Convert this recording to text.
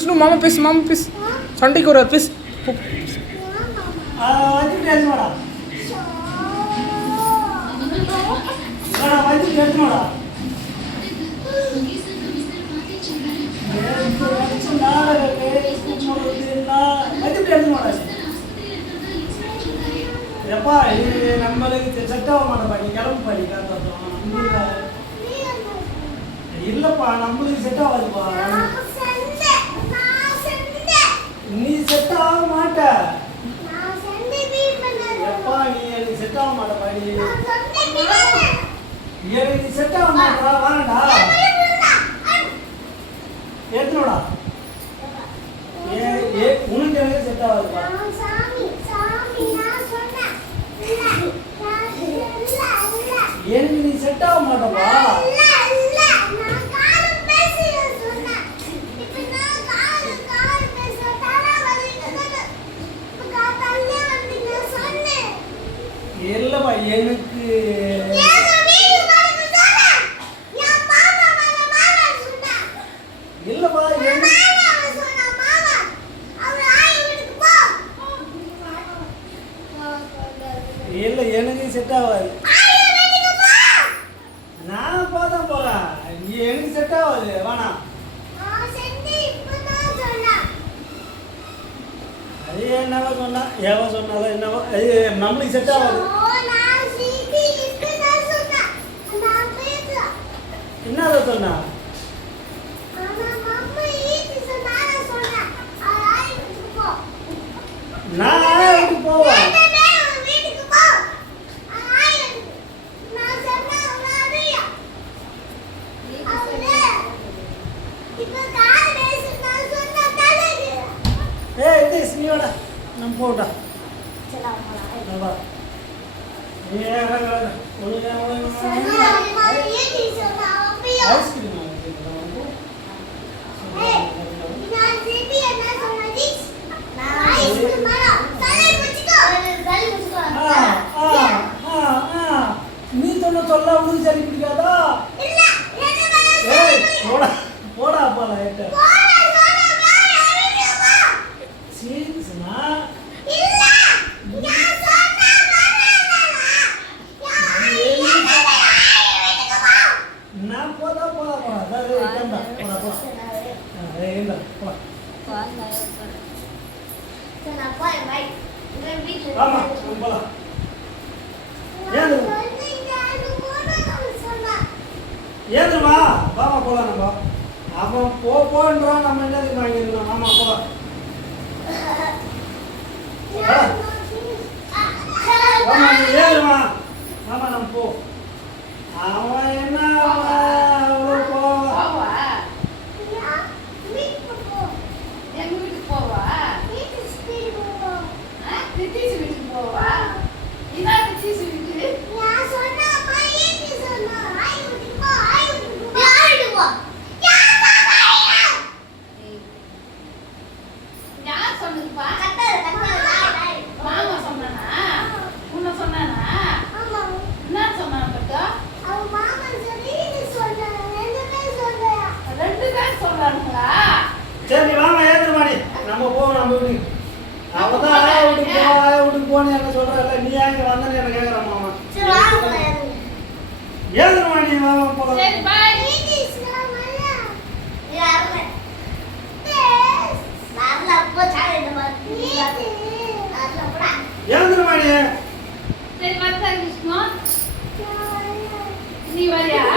விஷ்ணு மாமா பேசு சண்டைக்கு ஒரு பேசு எப்பா இது நம்மளுக்கு செட் ஆக மாட்டேப்பா நீ கிளம்பு படிக்க இல்லப்பா நம்மளுக்கு செட் ஆகாதுப்பா நீ செட் ஆக மாட்ட எப்பா நீ எனக்கு செட் ஆக மாட்டப்பா நீ எனக்கு செட் ஆக மாட்டா வாங்கடா ஏத்தனோடா உனக்கு எனக்கு செட் ஆகாதுப்பா எனக்கு நீ செட் ஆக மாட்டப்பா இல்லப்பா எனக்கு இல்லப்பா இல்ல எனக்கு செட் ஆகாது நான் போதான் போறேன் எனக்கு செட் ஆகாது வேணாம் அது என்னவா சொன்னா ஏவா சொன்னாலும் என்னவா அது நம்மளுக்கு செட் ஆகாது என்னத சொன்னா நான் வீட்டுக்கு போவேன் நீயோட நம்ம போட்டா ஐஸ்கிரீம் நீ சொன்ன சொல்ல உனக்கு சரி பிடிக்காதா போடா போடா போல நான் போதா போதா ஏதுமா வாமா போலாம் நம்ம அவன் போன்றான் நம்ம என்னதுக்கு வாங்கிருந்தோம் மாமா போலாம் ஏறுமா மாமா நம்ம போ அவன் என்ன சரி வாமா ஏத்துமாடி நம்ம போவோம் நம்ம வீட்டுக்கு அவதான் வீட்டுக்கு போன்னு என்ன சொல்றல நீ ஏங்க வந்தன்னு என்ன கேக்குற மாமா ஏத்துமாடி வாமா போலாம் சரி பை ஏத்துமாடி சரி மத்த விஷ்ணு நீ வரியா